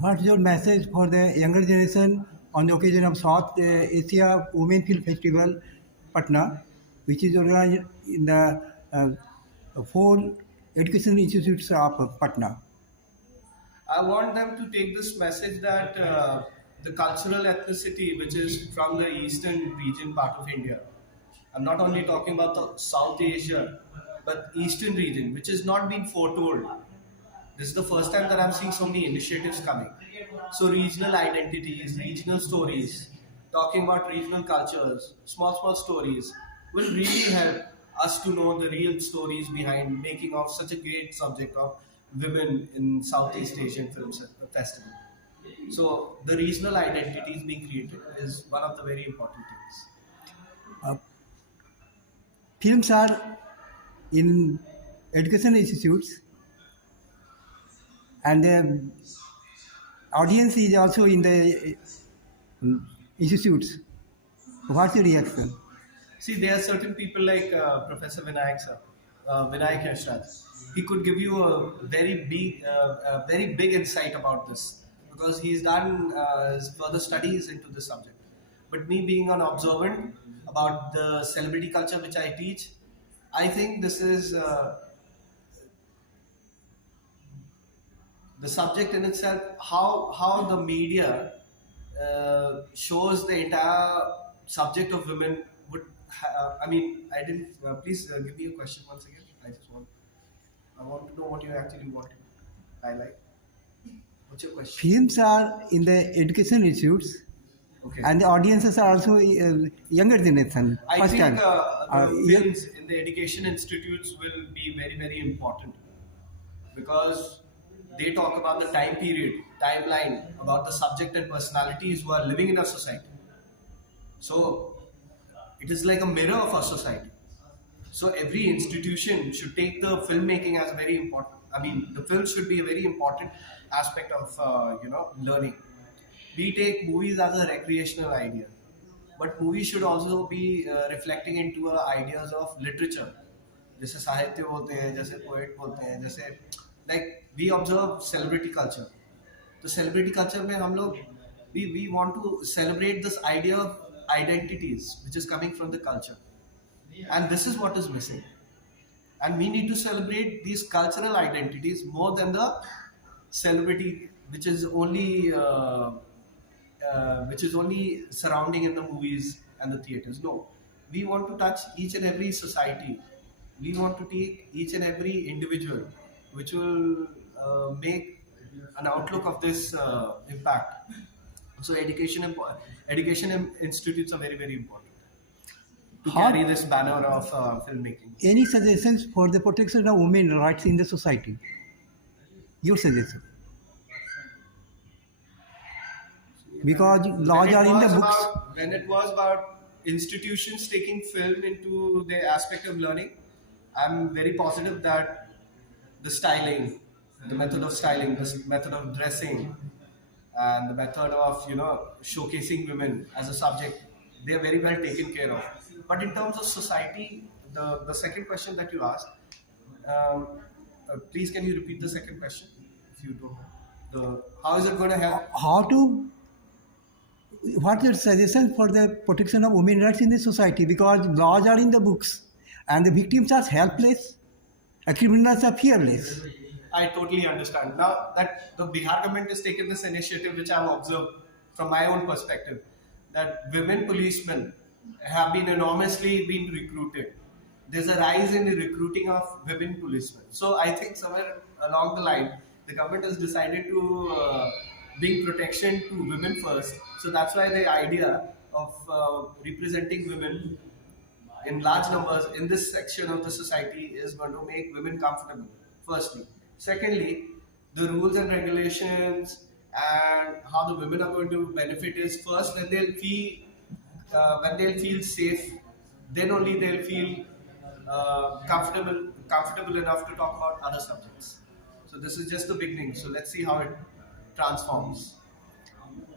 What's your message for the younger generation on the occasion of South Asia Women Film Festival, Patna, which is organized in the four education institutes of Patna? I want them to take this message that the cultural ethnicity, which is from the eastern region part of India, I'm not only talking about the South Asia, but eastern region, which is not being foretold. This is the first time that I'm seeing so many initiatives coming. So regional identities, regional stories, talking about regional cultures, small stories will really help us to know the real stories behind making of such a great subject of women in Southeast Asian Festival. So the regional identities being created is one of the very important things. Uh, Films are in education institutes, and the audience is also in the institutes. What's your reaction? See, there are certain people like Professor Vinayak sir, Vinayak Yashraj. He could give you very big insight about this because he's done his further studies into this subject. But me being an observant about the celebrity culture which I teach, I think this is the subject in itself. How the media shows the entire subject of women would. I mean, I didn't. Please give me a question once again. I want to know what you actually want to highlight. What's your question? Films are in the education institutes, Okay. and the audiences are also younger generation. I First think time. the films in the education institutes will be very important because they talk about the time period, timeline, about the subject and personalities who are living in our society. So it is like a mirror of our society. So every institution should take the filmmaking as very important. I mean, the film should be a very important aspect of learning. We take movies as a recreational idea, but movies should also be reflecting into ideas of literature. जैसे साहित्य बोलते हैं, जैसे poet बोलते हैं, जैसे like we observe celebrity culture. तो celebrity culture में हम लोग we want to celebrate this idea of identities which is coming from the culture, and this is what is missing. And we need to celebrate these cultural identities more than the celebrity which is only surrounding in the movies and the theaters. No, we want to touch each and every society. We want to take each and every individual, which will make an outlook of this impact. So education institutes are very important to carry this banner of filmmaking. Any suggestions for the protection of women rights in the society? Your suggestion? Because laws are in the books. When it was about institutions taking film into the aspect of learning, I'm very positive that the styling, the method of styling, the method of dressing, and the method of showcasing women as a subject, they are very well taken care of. But in terms of society, the second question that you asked, please can you repeat the second question if you don't know? How is it going to help? What's your suggestion for the protection of women rights in the society? Because laws are in the books and the victims are helpless, and criminals are fearless. I totally understand. Now that the Bihar government has taken this initiative, which I've observed from my own perspective, that women policemen have been enormously been recruited. There's a rise in the recruiting of women policemen. So I think somewhere along the line, the government has decided to bring protection to women first. So that's why the idea of representing women in large numbers in this section of the society is going to make women comfortable, firstly. Secondly, the rules and regulations and how the women are going to benefit is first when they'll feel safe, then only they'll feel comfortable enough to talk about other subjects. So this is just the beginning. So let's see how it transforms.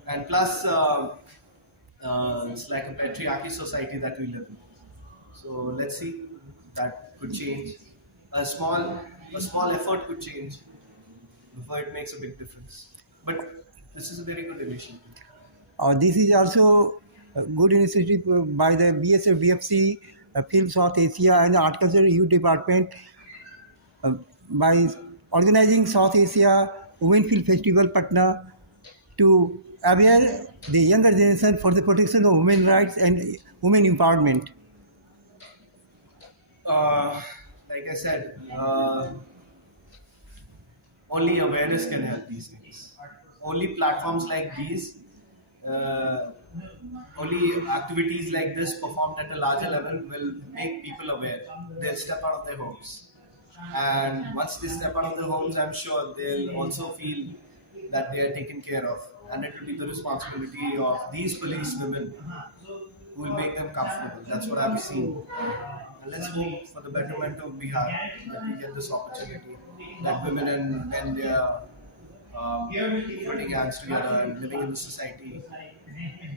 And plus, it's like a patriarchy society that we live in. So let's see, that could change. A small effort could change before it makes a big difference. But This is a very good initiative. This is also a good initiative by the BSF BFC, Film South Asia, and the Horticulture Youth Department uh, by organizing South Asia Women Film Festival Patna to aware the younger generation for the protection of women rights and women empowerment. Like I said, only awareness can help these things. Only platforms like these, uh, only activities like this performed at a larger level will make people aware. They'll step out of their homes. And once they step out of their homes, I'm sure they'll also feel that they are taken care of. And it will be the responsibility of these police women who will make them comfortable. That's what I've seen. And let's hope for the betterment of Bihar that we get this opportunity, that women and men they are putting hands together and living in the society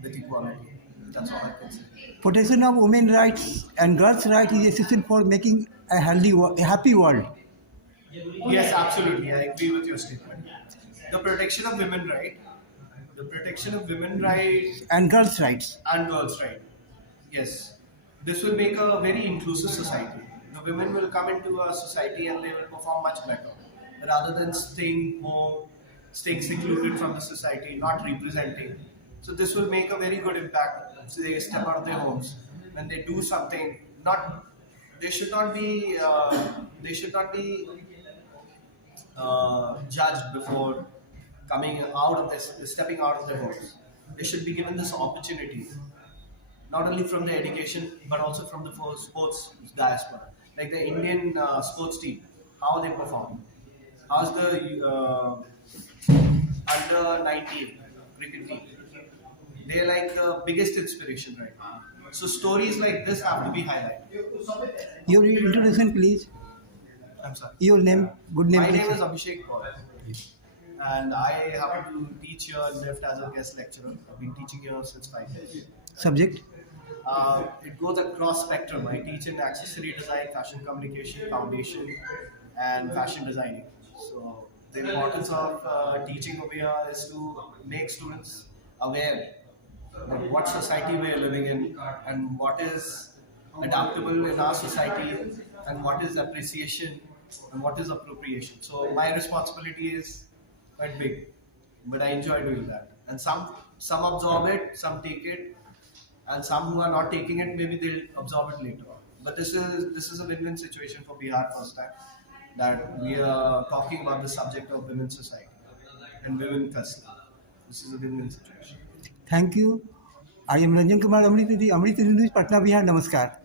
with equality. That's all I can say. Protection of women rights and girls' rights is essential for making a a happy world. Yes, absolutely. I agree with your statement. The protection of women right, the protection of women rights And girls' rights. and girls' right. Yes, this will make a very inclusive society. The women will come into a society and they will perform much better rather than staying home, staying secluded from the society, not representing. So this will make a very good impact. So they step out of their homes when they do something. Not they should not be judged before coming out of this, stepping out of their homes. They should be given this opportunity not only from the education but also from the sports diaspora. Like the Indian sports team, how they perform. How's the under 19 cricket team? They're like the biggest inspiration right now. So stories like this have to be highlighted. Your introduction, please. I'm sorry. Your name, good name. My please. name is Abhishek, and I happen to teach here in NIFT as a guest lecturer. I've been teaching here since 5 years. Subject. It goes across spectrum. I teach in accessory design, fashion communication, foundation, and fashion designing. So the importance of teaching over here is to make students aware of what society we are living in and what is adaptable in our society and what is appreciation and what is appropriation. So my responsibility is quite big, but I enjoy doing that. And some absorb it, some take it, and some who are not taking it, maybe they'll absorb it later on. But this is a win-win situation for Bihar first time that we are talking about the subject of women's society and women festival. This is a win-win situation. Thank you. I am Ranjan Kumar Amritnidhi, Patna, Bihar. Namaskar.